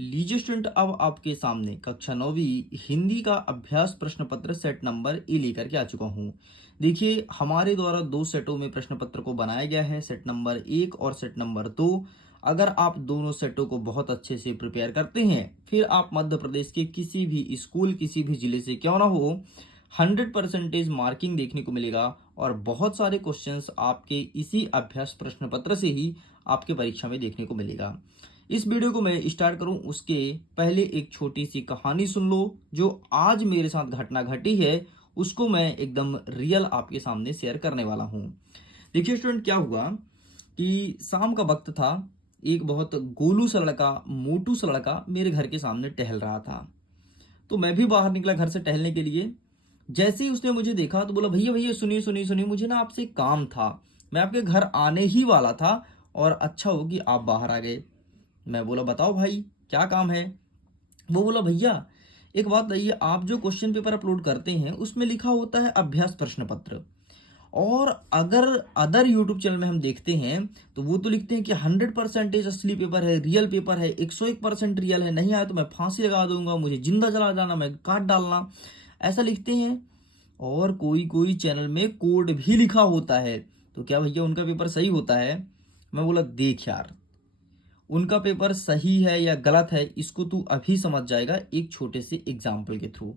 लीजिए स्टूडेंट, अब आपके सामने कक्षा 9वीं हिंदी का अभ्यास प्रश्न पत्र सेट नंबर ए लेकर के आ चुका हूँ। देखिए, हमारे द्वारा दो सेटों में प्रश्न पत्र को बनाया गया है, सेट नंबर 1 और सेट नंबर 2। अगर आप दोनों सेटों को बहुत अच्छे से प्रिपेयर करते हैं, फिर आप मध्य प्रदेश के किसी भी स्कूल, किसी भी जिले से क्यों ना हो, 100% मार्किंग देखने को मिलेगा और बहुत सारे क्वेश्चंस आपके इसी अभ्यास प्रश्न पत्र से ही आपके परीक्षा में देखने को मिलेगा। इस वीडियो को मैं स्टार्ट करूं उसके पहले एक छोटी सी कहानी सुन लो। जो आज मेरे साथ घटना घटी है उसको मैं एकदम रियल आपके सामने शेयर करने वाला हूं। देखिए स्टूडेंट, क्या हुआ कि शाम का वक्त था। एक बहुत गोलू सा लड़का, मोटू सा लड़का मेरे घर के सामने टहल रहा था। तो मैं भी बाहर निकला घर से टहलने के लिए। जैसे ही उसने मुझे देखा तो बोला, भैया भैया सुनिए सुनिए सुनिए, मुझे ना आपसे एक काम था। मैं आपके घर आने ही वाला था और अच्छा हो कि आप बाहर आ गए। मैं बोला, बताओ भाई क्या काम है। वो बोला, भैया एक बात बताइए, आप जो क्वेश्चन पेपर अपलोड करते हैं उसमें लिखा होता है अभ्यास प्रश्न पत्र, और अगर अदर यूट्यूब चैनल में हम देखते हैं तो वो तो लिखते हैं कि 100% असली पेपर है, रियल पेपर है, 101% रियल है, नहीं आया तो मैं फांसी लगा दूंगा, मुझे जिंदा जला जाना, मैं काट डालना, ऐसा लिखते हैं। और कोई कोई चैनल में कोड भी लिखा होता है। तो क्या भैया उनका पेपर सही होता है? मैं बोला, देख यार, उनका पेपर सही है या गलत है इसको तू अभी समझ जाएगा एक छोटे से एग्जाम्पल के थ्रू।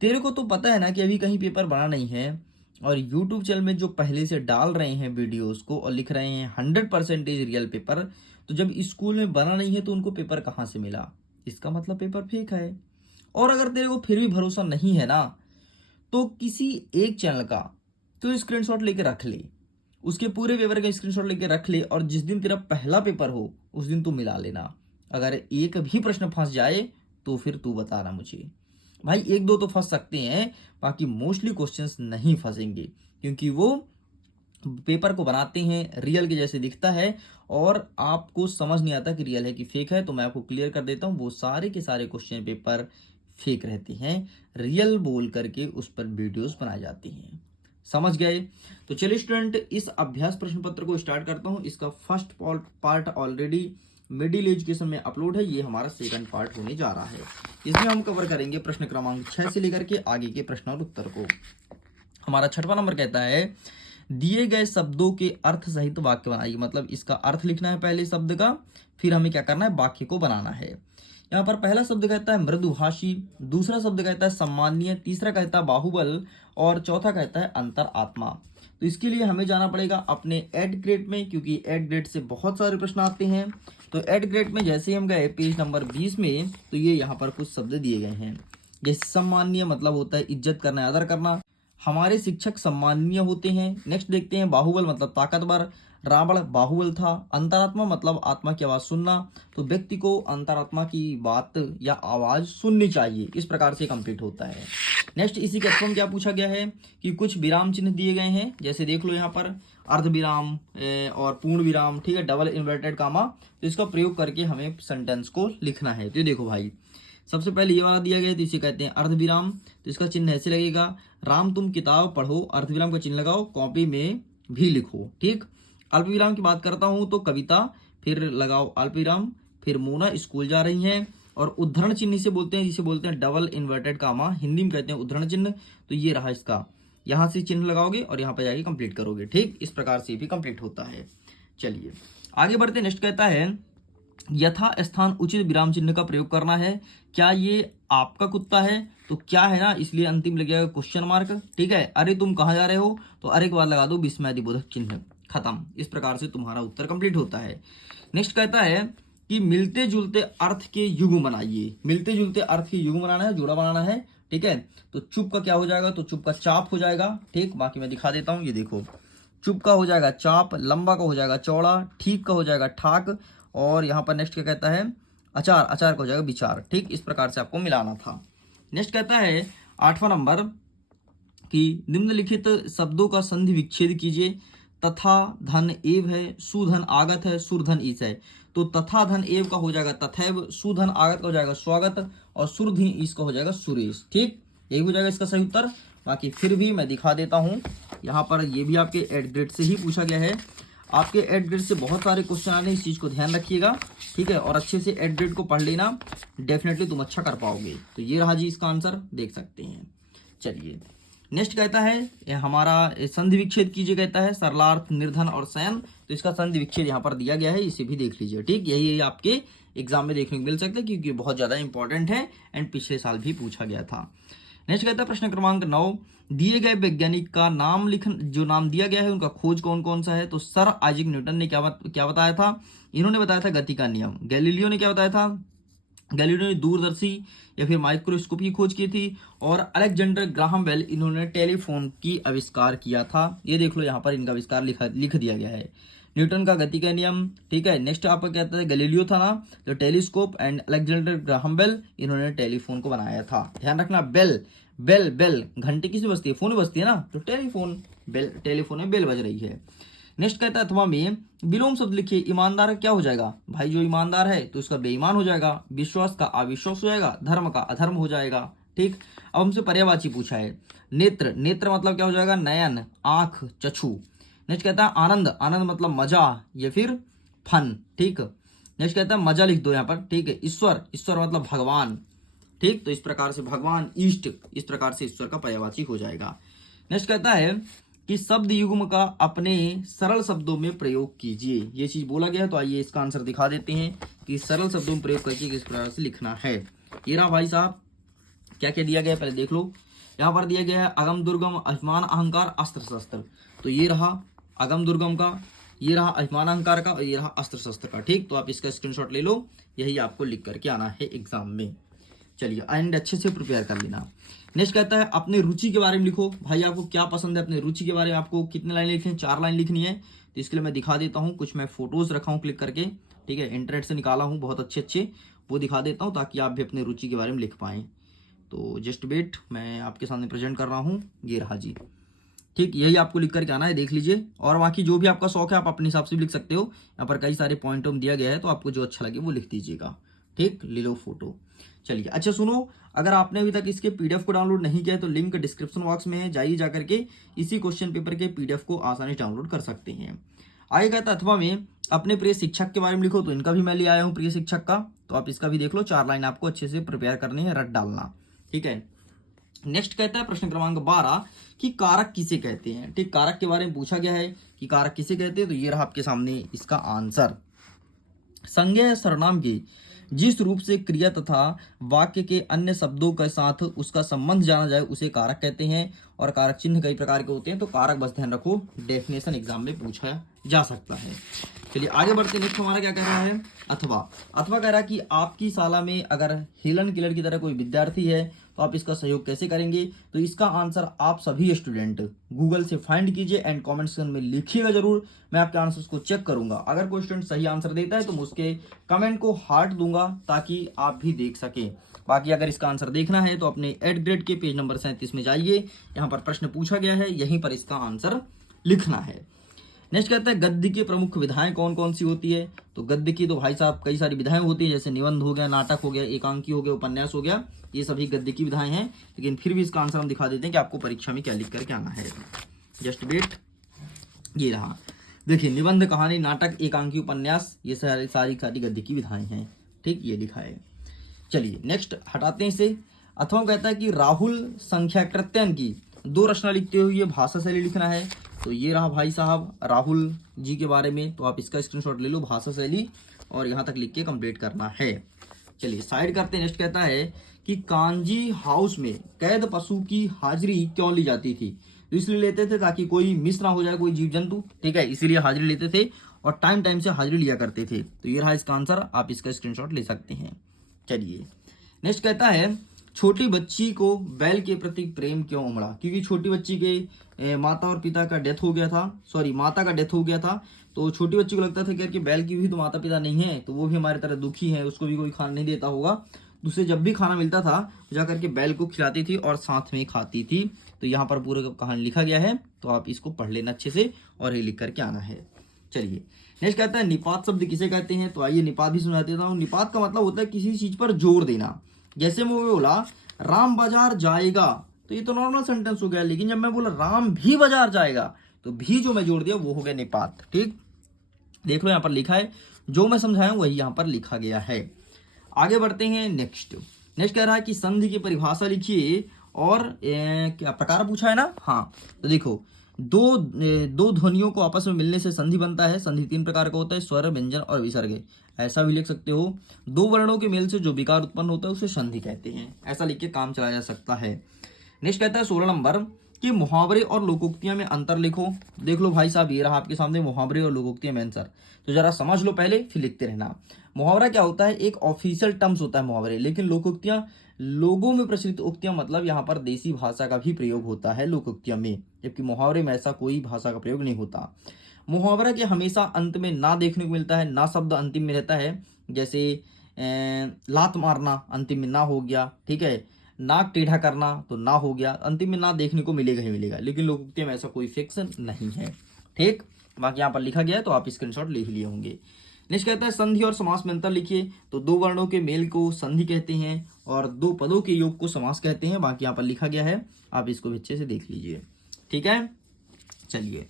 तेरे को तो पता है ना कि अभी कहीं पेपर बना नहीं है, और यूट्यूब चैनल में जो पहले से डाल रहे हैं वीडियोस को और लिख रहे हैं 100% रियल पेपर, तो जब स्कूल में बना नहीं है तो उनको पेपर कहाँ से मिला? इसका मतलब पेपर फेक है। और अगर तेरे को फिर भी भरोसा नहीं है ना, तो किसी एक चैनल का तो स्क्रीनशॉट लेके रख ले, उसके पूरे पेपर का स्क्रीनशॉट लेके रख ले, और जिस दिन तेरा पहला पेपर हो उस दिन तू मिला लेना। अगर एक भी प्रश्न फंस जाए तो फिर तू बताना मुझे। भाई एक दो तो फंस सकते हैं, बाकी मोस्टली क्वेश्चंस नहीं फंसेंगे, क्योंकि वो पेपर को बनाते हैं रियल के जैसे दिखता है और आपको समझ नहीं आता कि रियल है कि फेक है। तो मैं आपको क्लियर कर देता हूं, वो सारे के सारे क्वेश्चन पेपर फेक रहते हैं। रियल बोल करके उस पर वीडियोस बनाई जाती हैं। समझ गए? तो चलिए स्टूडेंट, इस अभ्यास प्रश्न पत्र को स्टार्ट करता हूं। इसका first part already middle education में अपलोड है, ये हमारा सेकंड पार्ट होने जा रहा है। इसमें हम कवर करेंगे प्रश्न क्रमांक 6 से लेकर के आगे के प्रश्न और उत्तर को। हमारा छठवां नंबर कहता है, दिए गए शब्दों के अर्थ सहित वाक्य बनाइए। मतलब इसका अर्थ लिखना है पहले शब्द का, फिर हमें क्या करना है, वाक्य को बनाना है। यहाँ पर पहला शब्द कहता है मृदुभाषी, दूसरा शब्द कहता है सम्माननीय, तीसरा कहता है बाहुबल, और चौथा कहता है अंतरात्मा। तो इसके लिए हमें जाना पड़ेगा अपने एड ग्रेड में, क्योंकि एड ग्रेड से बहुत सारे प्रश्न आते हैं। तो एड ग्रेड में जैसे हम गए पेज नंबर 20 में, तो ये यहाँ पर कुछ शब्द दिए गए हैं। जैसे सम्माननीय मतलब होता है इज्जत करना, आदर करना, हमारे शिक्षक सम्माननीय होते हैं। नेक्स्ट देखते हैं, बाहुबल मतलब ताकतवर, रावण बाहुबल था। अंतरात्मा मतलब आत्मा की आवाज सुनना, तो व्यक्ति को अंतरात्मा की बात या आवाज सुननी चाहिए। इस प्रकार से कंप्लीट होता है। नेक्स्ट इसी के में क्या पूछा गया है कि कुछ विराम चिन्ह दिए गए हैं, जैसे देख लो यहाँ पर अर्ध विराम और पूर्ण विराम, ठीक है, डबल इन्वर्टेड कामा। तो इसका प्रयोग करके हमें सेंटेंस को लिखना है। तो देखो भाई, सबसे पहले ये वाला दिया गया तो इसे कहते हैं अर्धविराम। तो इसका चिन्ह ऐसे लगेगा, राम तुम किताब पढ़ो, अर्धविराम का चिन्ह लगाओ, कॉपी में भी लिखो। ठीक। अल्पविराम की बात करता हूं तो कविता, फिर लगाओ अल्पविराम, फिर मोना स्कूल जा रही हैं। और उद्धरण चिन्ह इसे बोलते हैं, जिसे बोलते हैं डबल इन्वर्टेड कामा, हिंदी में कहते हैं उद्धरण चिन्ह। तो ये रहा इसका, यहां से चिन्ह लगाओगे और यहाँ पे जाके कंप्लीट करोगे। ठीक, इस प्रकार से भी कंप्लीट होता है। चलिए आगे बढ़ते। नेक्स्ट कहता है, यथा स्थान उचित विराम चिन्ह का प्रयोग करना है। क्या ये आपका कुत्ता है? तो क्या है ना, इसलिए अंतिम लगेगा क्वेश्चन मार्क। ठीक है। अरे तुम कहाँ जा रहे हो? तो अरे के बाद लगा दो विस्मयादिबोधक चिन्ह, खत्म। इस प्रकार से तुम्हारा उत्तर कंप्लीट होता है। नेक्स्ट कहता है कि मिलते जुलते अर्थ के युग्म बनाइए। मिलते जुलते अर्थ के युग्म बनाना है, जोड़ा बनाना है। ठीक है। तो चुप का क्या हो जाएगा? तो चुप का चाप हो जाएगा। ठीक, बाकी मैं दिखा देता हूँ, ये देखो, चुप का हो जाएगा चाप, लंबा का हो जाएगा चौड़ा, ठीक का हो जाएगा ठाक, और यहाँ पर नेक्स्ट क्या कहता है, अचार, अचार का हो जाएगा विचार। ठीक, इस प्रकार से आपको मिलाना था। नेक्स्ट कहता है आठवां नंबर कि निम्नलिखित शब्दों का संधि विच्छेद कीजिए। तथा धन एव है, सुधन आगत है, सुरधन ईस है। तो तथा धन एव का हो जाएगा तथैव, सुधन आगत का हो जाएगा स्वागत, और सुरधि ईस का हो जाएगा सुरेश। ठीक, यही हो जाएगा इसका सही उत्तर। बाकी फिर भी मैं दिखा देता हूं, यहाँ पर ये भी आपके एड ग्रेड से ही पूछा गया है। आपके एट ग्रेड से बहुत सारे क्वेश्चन आने, इस चीज़ को ध्यान रखिएगा, ठीक है। और अच्छे से एट ग्रेड को पढ़ लेना, डेफिनेटली तुम अच्छा कर पाओगे। तो ये रहा जी इसका आंसर, देख सकते हैं। चलिए नेक्स्ट कहता है हमारा संधि विच्छेद कीजिए, कहता है सरलार्थ, निर्धन और शयन। तो इसका संधि विच्छेद यहाँ पर दिया गया है, इसे भी देख लीजिए, ठीक। यही आपके एग्जाम में देखने को मिल सकता है क्योंकि बहुत ज्यादा इंपॉर्टेंट है एंड पिछले साल भी पूछा गया था। नेक्स्ट कहता है प्रश्न क्रमांक 9, दिए गए वैज्ञानिक का नाम लिख, जो नाम दिया गया है उनका खोज कौन कौन सा है। तो सर आइजैक न्यूटन ने क्या बताया था, इन्होंने बताया था गति का नियम। गैलीलियो ने क्या बताया था, गैलीलियो ने दूरदर्शी या फिर माइक्रोस्कोप की खोज की थी। और अलेक्जेंडर ग्राहम बेल, इन्होंने टेलीफोन की आविष्कार किया था। ये देख लो यहाँ पर इनका आविष्कार लिख दिया गया है। न्यूटन का गति का नियम, ठीक है। नेक्स्ट आपका कहता है गैलीलियो था ना, तो telescope, and Alexander Graham Bell, इन्होंने टेलीफोन को बनाया था। ध्यान रखना, बेल बेल बेल घंटे किसी बजती है, फोन बजती है ना, तो टेलीफोन बेल, टेलीफोन में बेल बज रही है। नेक्स्ट कहता है अथवा में विलोम शब्द लिखिए। ईमानदार क्या हो जाएगा भाई, जो ईमानदार है तो उसका बेईमान हो जाएगा, विश्वास का अविश्वास हो जाएगा, धर्म का अधर्म हो जाएगा, ठीक। अब हमसे पर्यायवाची पूछा है। नेत्र, नेत्र मतलब क्या हो जाएगा, नयन, आंख, चक्षु। नेक्स्ट कहता है आनंद, आनंद मतलब मजा या फिर फन, ठीक। नेक्स्ट कहता है मजा लिख दो यहाँ पर, ठीक है। ईश्वर, ईश्वर मतलब भगवान, ठीक। तो इस प्रकार से भगवान, इष्ट, इस प्रकार से ईश्वर का पर्यायवाची हो जाएगा। नेक्स्ट कहता है कि शब्द युग्म का अपने सरल शब्दों में प्रयोग कीजिए। ये चीज बोला गया है, तो आइए इसका आंसर दिखा देते हैं कि सरल शब्दों में प्रयोग करके किस प्रकार से लिखना है। ये रहा भाई साहब, क्या क्या दिया गया है पहले देख लो। यहाँ पर दिया गया है अगम दुर्गम, अभिमान अहंकार, अस्त्र शस्त्र। तो ये रहा अगम दुर्गम का, ये रहा अभिमान अहंकार का, और ये रहा अस्त्र शस्त्र का, ठीक। तो आप इसका स्क्रीनशॉट ले लो, यही आपको लिख करके आना है एग्जाम में। चलिए एंड अच्छे से प्रिपेयर कर लेना। नेक्स्ट कहता है अपने रुचि के बारे में लिखो। भाई आपको क्या पसंद है, अपने रुचि के बारे में आपको कितने लाइन लिखनी है, 4 लाइन लिखनी है। तो इसके लिए मैं दिखा देता हूँ, कुछ मैं फोटोज रखा हूँ क्लिक करके, ठीक है, इंटरनेट से निकाला हूँ बहुत अच्छे अच्छे, वो दिखा देता हूँ ताकि आप भी अपने रुचि के बारे में लिख पाएँ। तो जस्ट वेट, मैं आपके सामने प्रेजेंट कर रहा हूँ, ये रहा जी, ठीक। यही आपको लिख करके आना है, देख लीजिए। और बाकी जो भी आपका शौक है आप अपने हिसाब से भी लिख सकते हो। यहाँ पर कई सारे पॉइंट दिया गया है, तो आपको जो अच्छा लगे वो लिख दीजिएगा, ठीक। ले लो फोटो। चलिए अच्छा सुनो, अगर आपने अभी तक इसके पीडीएफ को डाउनलोड नहीं किया है तो लिंक डिस्क्रिप्शन बॉक्स में है, जाइए जाकर के इसी क्वेश्चन पेपर के पीडीएफ को आसानी से डाउनलोड कर सकते हैं। आगे कहता है अथवा में अपने प्रिय शिक्षक के बारे में लिखो। तो इनका भी मैं ले आया हूँ प्रिय शिक्षक का, तो आप इसका भी देख लो, 4 लाइन आपको अच्छे से प्रिपेयर करनी है, रट डालना, ठीक है। नेक्स्ट कहता है प्रश्न क्रमांक 12 कि कारक किसे कहते हैं, ठीक। कारक के बारे में पूछा गया है कि कारक किसे कहते हैं। तो ये रहा आपके सामने इसका आंसर। संज्ञा या सर्वनाम की जिस रूप से क्रिया तथा वाक्य के अन्य शब्दों के साथ उसका संबंध जाना जाए उसे कारक कहते हैं। और कारक चिन्ह कई प्रकार के होते हैं, तो कारक बस ध्यान रखो, डेफिनेशन एग्जाम में पूछा जा सकता है। चलिए आगे बढ़ते, नेक्स्ट हमारा क्या कह रहा है, अथवा। अथवा कह रहा है कि आपकी शाला में अगर हेलन किलर की तरह कोई विद्यार्थी है तो आप इसका सहयोग कैसे करेंगे। तो इसका आंसर आप सभी स्टूडेंट गूगल से फाइंड कीजिए एंड कमेंट सेक्शन में लिखिएगा जरूर। मैं आपके आंसर्स को चेक करूंगा, अगर कोई स्टूडेंट सही आंसर देता है तो मैं उसके कमेंट को हार्ट दूंगा ताकि आप भी देख सकें। बाकी अगर इसका आंसर देखना है तो अपने 8th ग्रेड के पेज नंबर 37 में जाइए, यहाँ पर प्रश्न पूछा गया है, यहीं पर इसका आंसर लिखना है। नेक्स्ट कहता है गद्य की प्रमुख विधाएं कौन कौन सी होती है। तो गद्य की तो भाई साहब कई सारी विधाएं होती है, जैसे निबंध हो गया, नाटक हो गया, एकांकी हो गया, उपन्यास हो गया, ये सभी गद्य की विधाएं हैं। लेकिन फिर भी इसका आंसर हम दिखा देते हैं कि आपको परीक्षा में क्या लिख करके आना है। जस्ट वेट, ये रहा, देखिए निबंध, कहानी, नाटक, एकांकी, उपन्यास, ये सारी गद्य की विधाएं हैं, ठीक, ये लिखा है। चलिए नेक्स्ट हटाते हैं इसे। अथवा कहता है कि राहुल संख्या कृत्यन की 2 रचना लिखते हुए भाषा शैली लिखना है। तो ये रहा भाई साहब राहुल जी के बारे में, तो आप इसका स्क्रीनशॉट ले लो, भाषा शैली, और यहाँ तक लिख के कंप्लीट करना है। चलिए साइड करते हैं। नेक्स्ट कहता है कि कांजी हाउस में कैद पशु की हाजिरी क्यों ली जाती थी। तो इसलिए लेते थे ताकि कोई मिस ना हो जाए, कोई जीव जंतु, ठीक है, इसीलिए हाजिरी लेते थे और टाइम टाइम से हाजिरी लिया करते थे। तो ये रहा इसका आंसर, आप इसका स्क्रीनशॉट ले सकते हैं। चलिए नेक्स्ट कहता है छोटी बच्ची को बैल के प्रति प्रेम क्यों उमड़ा। क्योंकि छोटी बच्ची के माता और पिता का डेथ हो गया था, सॉरी माता का डेथ हो गया था, तो छोटी बच्ची को लगता था कि बैल की भी तो माता पिता नहीं है, तो वो भी हमारी तरह दुखी है, उसको भी कोई खाना नहीं देता होगा। दूसरे जब भी खाना मिलता था जाकर के बैल को खिलाती थी और साथ में खाती थी। तो यहाँ पर पूरा कहानी लिखा गया है, तो आप इसको पढ़ लेना अच्छे से और ये लिख करके आना है। चलिए नेक्स्ट कहता है निपात शब्द किसे कहते हैं। तो आइए निपात भी सुना देता हूँ। निपात का मतलब होता है किसी चीज पर जोर देना। जैसे मैं बोला राम बाजार जाएगा, तो ये तो नॉर्मल सेंटेंस हो गया, लेकिन जब मैं बोला राम भी बाजार जाएगा, तो भी जो मैं जोड़ दिया वो हो गया निपात, ठीक। देख लो यहाँ पर लिखा है, जो मैं समझाया हूं वही यहाँ पर लिखा गया है। आगे बढ़ते हैं। नेक्स्ट कह रहा है कि संधि की परिभाषा लिखिए और क्या प्रकार पूछा है ना। हाँ, तो देखो दो ध्वनियों को आपस में मिलने से संधि बनता है। संधि 3 प्रकार का होता है, स्वर, व्यंजन और विसर्ग। ऐसा भी लिख सकते हो, 2 वर्णों के मेल से जो विकार उत्पन्न होता है उसे संधि कहते हैं। ऐसा लिख के काम चलाया जा सकता है। नेक्स्ट कहता है 16 नंबर कि मुहावरे और लोकोक्तियां में अंतर लिखो। देख लो भाई साहब, ये रहा आपके सामने मुहावरे और लोकोक्तियां में आंसर। तो जरा समझ लो पहले, फिर लिखते रहना। मुहावरा क्या होता है? एक ऑफिशियल टर्म्स होता है मुहावरे। लेकिन लोकोक्तियां लोगों में प्रचलित उक्तियां, मतलब यहाँ पर देसी भाषा का भी प्रयोग होता है लोकोक्तियां में, जबकि मुहावरे में ऐसा कोई भाषा का प्रयोग नहीं होता। मुहावरा के हमेशा अंत में ना देखने को मिलता है, ना शब्द अंतिम में रहता है। जैसे लात मारना अंतिम में ना हो गया, ठीक है। नाक टेढ़ा करना तो ना हो गया, अंतिम में ना देखने को मिलेगा ही मिलेगा। लेकिन लोकोक्तियों में ऐसा कोई फिक्सन नहीं है, ठीक। बाकी यहाँ पर लिखा गया है तो आप स्क्रीनशॉट ले लिए होंगे। नेक्स्ट कहता है संधि और समास में अंतर लिखिए। तो 2 वर्णों के मेल को संधि कहते हैं और 2 पदों के योग को समास कहते हैं। बाकी यहाँ पर लिखा गया है, आप इसको भी अच्छे से देख लीजिए, ठीक है। चलिए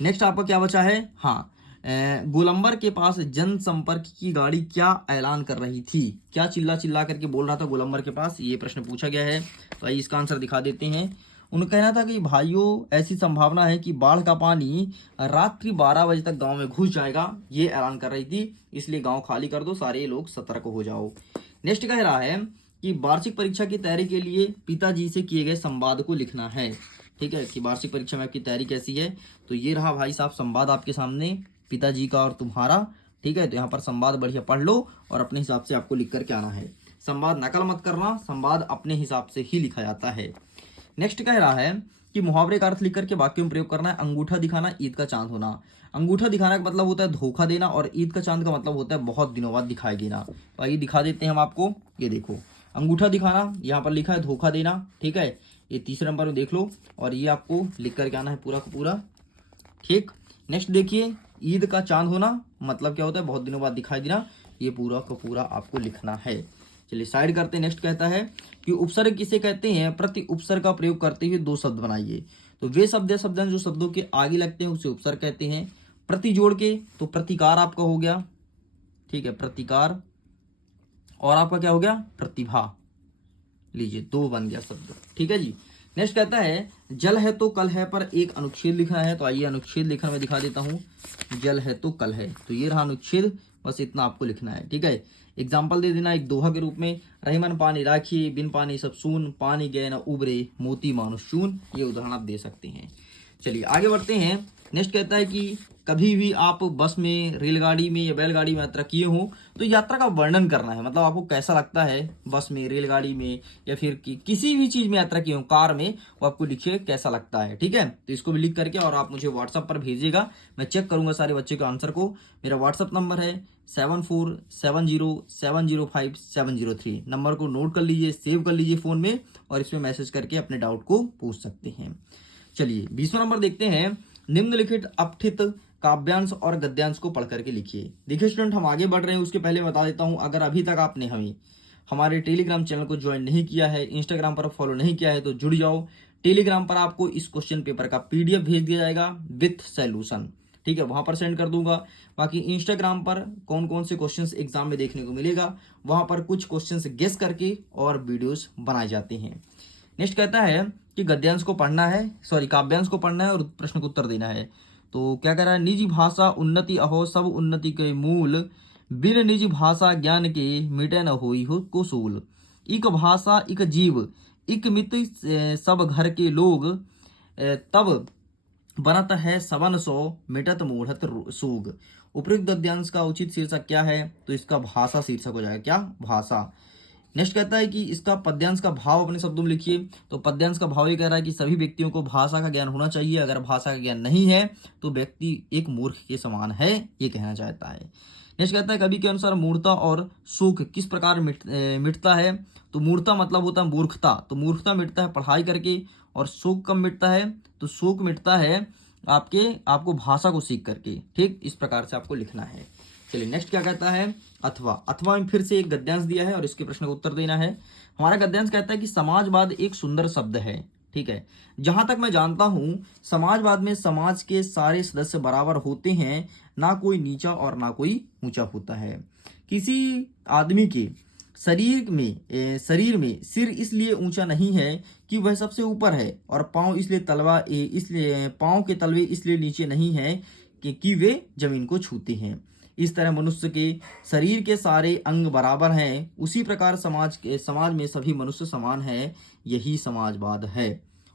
नेक्स्ट आपका क्या बचा है। हाँ, गोलंबर के पास जनसंपर्क की गाड़ी क्या ऐलान कर रही थी? क्या चिल्ला चिल्ला करके बोल रहा था गोलंबर के पास? ये प्रश्न पूछा गया है, तो आइए इसका आंसर दिखा देते हैं। उनका कहना था कि भाइयों, ऐसी संभावना है कि बाढ़ का पानी रात्रि 12 बजे तक गांव में घुस जाएगा। ये ऐलान कर रही थी, इसलिए गांव खाली कर दो, सारे लोग सतर्क हो जाओ। नेक्स्ट कह रहा है कि वार्षिक परीक्षा की तैयारी के लिए पिताजी से किए गए संवाद को लिखना है, ठीक है। कि वार्षिक परीक्षा में आपकी तैयारी कैसी है? तो ये रहा भाई साहब संवाद आपके सामने, पिताजी का और तुम्हारा, ठीक है। तो यहाँ पर संवाद बढ़िया पढ़ लो और अपने हिसाब से आपको लिख करके आना है। संवाद नकल मत करना, संवाद अपने हिसाब से ही लिखा जाता है। नेक्स्ट कह रहा है कि मुहावरे का अर्थ लिख करके वाक्यों में प्रयोग करना है। अंगूठा दिखाना, ईद का चांद होना। अंगूठा दिखाना का मतलब होता है धोखा देना और ईद का चांद का मतलब होता है बहुत दिनों बाद दिखाई देना। तो आइए दिखा देते हैं हम आपको। ये देखो, अंगूठा दिखाना यहाँ पर लिखा है धोखा देना, ठीक है। ये तीसरे नंबर में देख लो और ये आपको लिख करके आना है पूरा का पूरा, ठीक। नेक्स्ट देखिए, ईद का चांद होना मतलब क्या होता है? बहुत दिनों बाद दिखाई देना। ये पूरा का पूरा आपको लिखना है। चलिए साइड करते हैं। नेक्स्ट कहता है कि उपसर्ग किसे कहते हैं? प्रति उपसर्ग का प्रयोग करते हुए 2 शब्द बनाइए। तो वे शब्द जो शब्दों के आगे लगते हैं उसे उपसर्ग कहते हैं। प्रति जोड़ के तो प्रतिकार आपका हो गया, ठीक है, प्रतिकार। और आपका क्या हो गया? प्रतिभा। लीजिए 2 बन गया शब्द, ठीक है जी। नेक्स्ट कहता है जल है तो कल है पर एक अनुच्छेद लिखना है। तो आइए अनुच्छेद लिखना मैं दिखा देता हूँ। जल है तो कल है, तो ये रहा अनुच्छेद, बस इतना आपको लिखना है, ठीक है। एग्जाम्पल दे देना एक दोहा के रूप में, रहीमन पानी राखी, बिन पानी सब सून, पानी गए न उबरे, मोती मानुष चून। ये उदाहरण आप दे सकते हैं। चलिए आगे बढ़ते हैं। नेक्स्ट कहता है कि कभी भी आप बस में, रेलगाड़ी में या बैलगाड़ी में यात्रा किए हो तो यात्रा का वर्णन करना है। मतलब आपको कैसा लगता है बस में, रेलगाड़ी में या फिर किसी भी चीज में यात्रा किए हो, कार में, वो आपको लिखिए कैसा लगता है, ठीक है। तो इसको भी लिख करके और आप मुझे व्हाट्सएप पर भेजिएगा, मैं चेक करूंगा सारे बच्चे के आंसर को। मेरा व्हाट्सएप नंबर है 7470705703। नंबर को नोट कर लीजिए, सेव कर लीजिए फोन में और इसमें मैसेज करके अपने डाउट को पूछ सकते हैं। चलिए 20वां नंबर देखते हैं। निम्नलिखित अपठित काव्यांश और गद्यांश को पढ़ करके लिखिए। देखिए स्टूडेंट, हम आगे बढ़ रहे हैं, उसके पहले बता देता हूं, अगर अभी तक आपने हमारे टेलीग्राम चैनल को ज्वाइन नहीं किया है, इंस्टाग्राम पर फॉलो नहीं किया है, तो जुड़ जाओ। टेलीग्राम पर आपको इस क्वेश्चन पेपर का PDF भेज दिया जाएगा विथ सॉल्यूशन, ठीक है, वहां पर सेंड कर दूंगा। बाकी इंस्टाग्राम पर कौन कौन से क्वेश्चंस एग्जाम में देखने को मिलेगा, वहां पर कुछ क्वेश्चंस गेस करके और वीडियोस बनाए जाते हैं। नेक्स्ट कहता है कि गद्यांश को पढ़ना है, काव्यांश को पढ़ना है और प्रश्न को उत्तर देना है। तो क्या कह रहा है? निजी भाषा उन्नति अहो, सब उन्नति के मूल, बिन निजी भाषा ज्ञान के मिटे न होई हो कुसूल। इक भाषा इक जीव, इक मित सब घर के लोग, तब बनत है सबन सो, मिटत मूढ़त सूग। उपयुक्त गद्यांश का उचित शीर्षक क्या है? तो इसका भाषा शीर्षक हो जाएगा। क्या? भाषा। नेक्स्ट कहता है कि इसका पद्यांश का भाव अपने शब्दों में लिखिए। तो पद्यांश का भाव ये कह रहा है कि सभी व्यक्तियों को भाषा का ज्ञान होना चाहिए। अगर भाषा का ज्ञान नहीं है तो व्यक्ति एक मूर्ख के समान है, ये कहना चाहता है। नेक्स्ट कहता है कवि के अनुसार मूर्खता और सुख किस प्रकार मिटता है? तो मूर्खता मतलब होता है मूर्खता, तो मूर्खता मिटता है पढ़ाई करके। और शोक कब मिटता है? तो शोक मिटता है आपको भाषा को सीख करके, ठीक। इस प्रकार से आपको लिखना है। चलिए नेक्स्ट क्या कहता है? अथवा। अथवा में फिर से एक गद्यांश दिया है और इसके प्रश्न का उत्तर देना है। हमारा गद्यांश कहता है कि समाजवाद एक सुंदर शब्द है, ठीक है। जहां तक मैं जानता हूं समाजवाद में समाज के सारे सदस्य बराबर होते हैं, ना कोई नीचा और ना कोई ऊंचा होता है। किसी आदमी के शरीर में सिर इसलिए ऊंचा नहीं है कि वह सबसे ऊपर है, और पांव के तलवे इसलिए नीचे नहीं है कि वे जमीन को छूते हैं। इस तरह मनुष्य के शरीर के सारे अंग बराबर हैं, उसी प्रकार समाज में सभी मनुष्य समान है। यही समाजवाद है।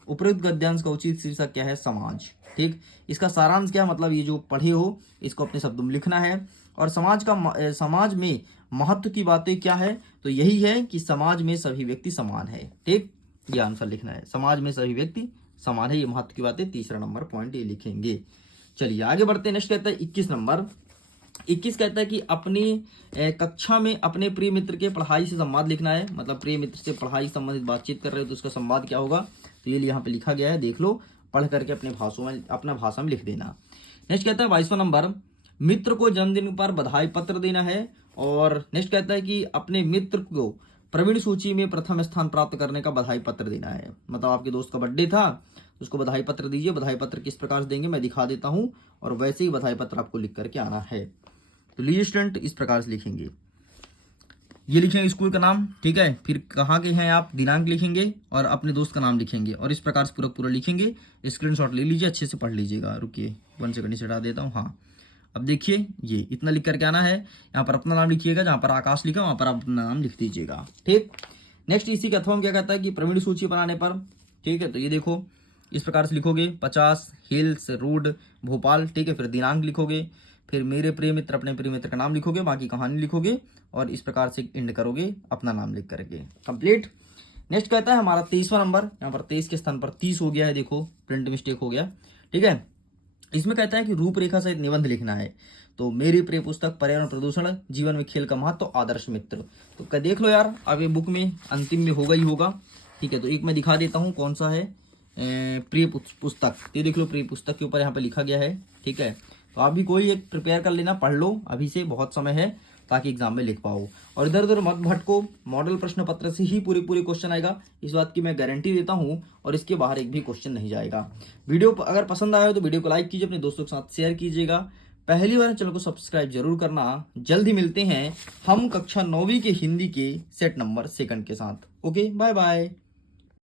उपरोक्त गद्यांश का उचित शीर्षक क्या है? समाज। ठीक, इसका सारांश क्या मतलब, ये जो पढ़े हो इसको अपने शब्दों में लिखना है। और समाज में महत्व की बातें क्या है? तो यही है कि समाज में सभी व्यक्ति समान है। ठीक, ये आंसर लिखना है, समाज में सभी व्यक्ति समान है, ये महत्व की बातें। तीसरा नंबर पॉइंट ये लिखेंगे। चलिए आगे बढ़ते हैं। नेक्स्ट कहता है 21 नंबर। 21 कहता है कि अपनी कक्षा में अपने प्रिय मित्र के पढ़ाई से संवाद लिखना है। मतलब प्रिय मित्र से पढ़ाई संबंधित बातचीत कर रहे हो तो उसका संवाद क्या होगा? तो ये यहाँ पे लिखा गया है, देख लो, पढ़ करके अपना भाषा में लिख देना। नेक्स्ट कहता है 22वां नंबर, मित्र को जन्मदिन पर बधाई पत्र देना है। और नेक्स्ट कहता है कि अपने मित्र को प्रवीण सूची में प्रथम स्थान प्राप्त करने का बधाई पत्र देना है। मतलब आपके दोस्त का बर्थडे था तो उसको बधाई पत्र दीजिए। बधाई पत्र किस प्रकार से देंगे मैं दिखा देता हूं, और वैसे ही बधाई पत्र आपको लिख करके आना है। तो लीजिए स्टूडेंट, इस प्रकार से लिखेंगे। ये लिखेंगे स्कूल का नाम, ठीक है, फिर कहाँ के हैं आप, दिनांक लिखेंगे और अपने दोस्त का नाम लिखेंगे, और इस प्रकार से पूरा लिखेंगे। स्क्रीनशॉट ले लीजिए, अच्छे से पढ़ लीजिएगा। रुकिए 1 सेकंड से हटा देता हूँ। हाँ, अब देखिए ये इतना लिख करके आना है। यहाँ पर अपना नाम लिखिएगा, जहाँ पर आकाश लिखा वहाँ पर आप अपना नाम लिख दीजिएगा। ठीक, नेक्स्ट इसी के अथवा में क्या कहता है कि प्रवीण सूची बनाने पर, ठीक है, तो ये देखो इस प्रकार से लिखोगे 50 हिल्स रोड भोपाल, ठीक है, फिर दिनांक लिखोगे, फिर मेरे प्रिय मित्र, अपने प्रिय मित्र का नाम लिखोगे, बाकी कहानी लिखोगे, और इस प्रकार से एंड करोगे अपना नाम लिख करके। कंप्लीट। नेक्स्ट कहता है हमारा 23वां नंबर। यहाँ पर 23 के स्थान पर 30 हो गया है, देखो प्रिंट मिस्टेक हो गया। ठीक है, इसमें कहता है कि रूपरेखा सहित निबंध लिखना है। तो मेरी प्रिय पुस्तक पर्यावरण प्रदूषण, जीवन में खेल का महत्व, आदर्श मित्र। तो देख लो यार, अब ये बुक में अंतिम में होगा ही होगा। ठीक है, तो एक मैं दिखा देता हूँ कौन सा है प्रिय पुस्तक। ये देख लो, प्रिय पुस्तक के ऊपर यहाँ पे लिखा गया है। ठीक है, तो आप भी कोई एक प्रिपेयर कर लेना, पढ़ लो, अभी से बहुत समय है, ताकि एग्जाम में लिख पाओ। और इधर उधर मत भटको, मॉडल प्रश्न पत्र से ही पूरे क्वेश्चन आएगा, इस बात की मैं गारंटी देता हूं, और इसके बाहर एक भी क्वेश्चन नहीं जाएगा। वीडियो अगर पसंद आया हो तो वीडियो को लाइक कीजिए, अपने दोस्तों के साथ शेयर कीजिएगा। पहली बार चैनल को सब्सक्राइब जरूर करना। जल्द ही मिलते हैं हम कक्षा 9वीं के हिंदी के सेट नंबर 2 के साथ। Okay, bye bye.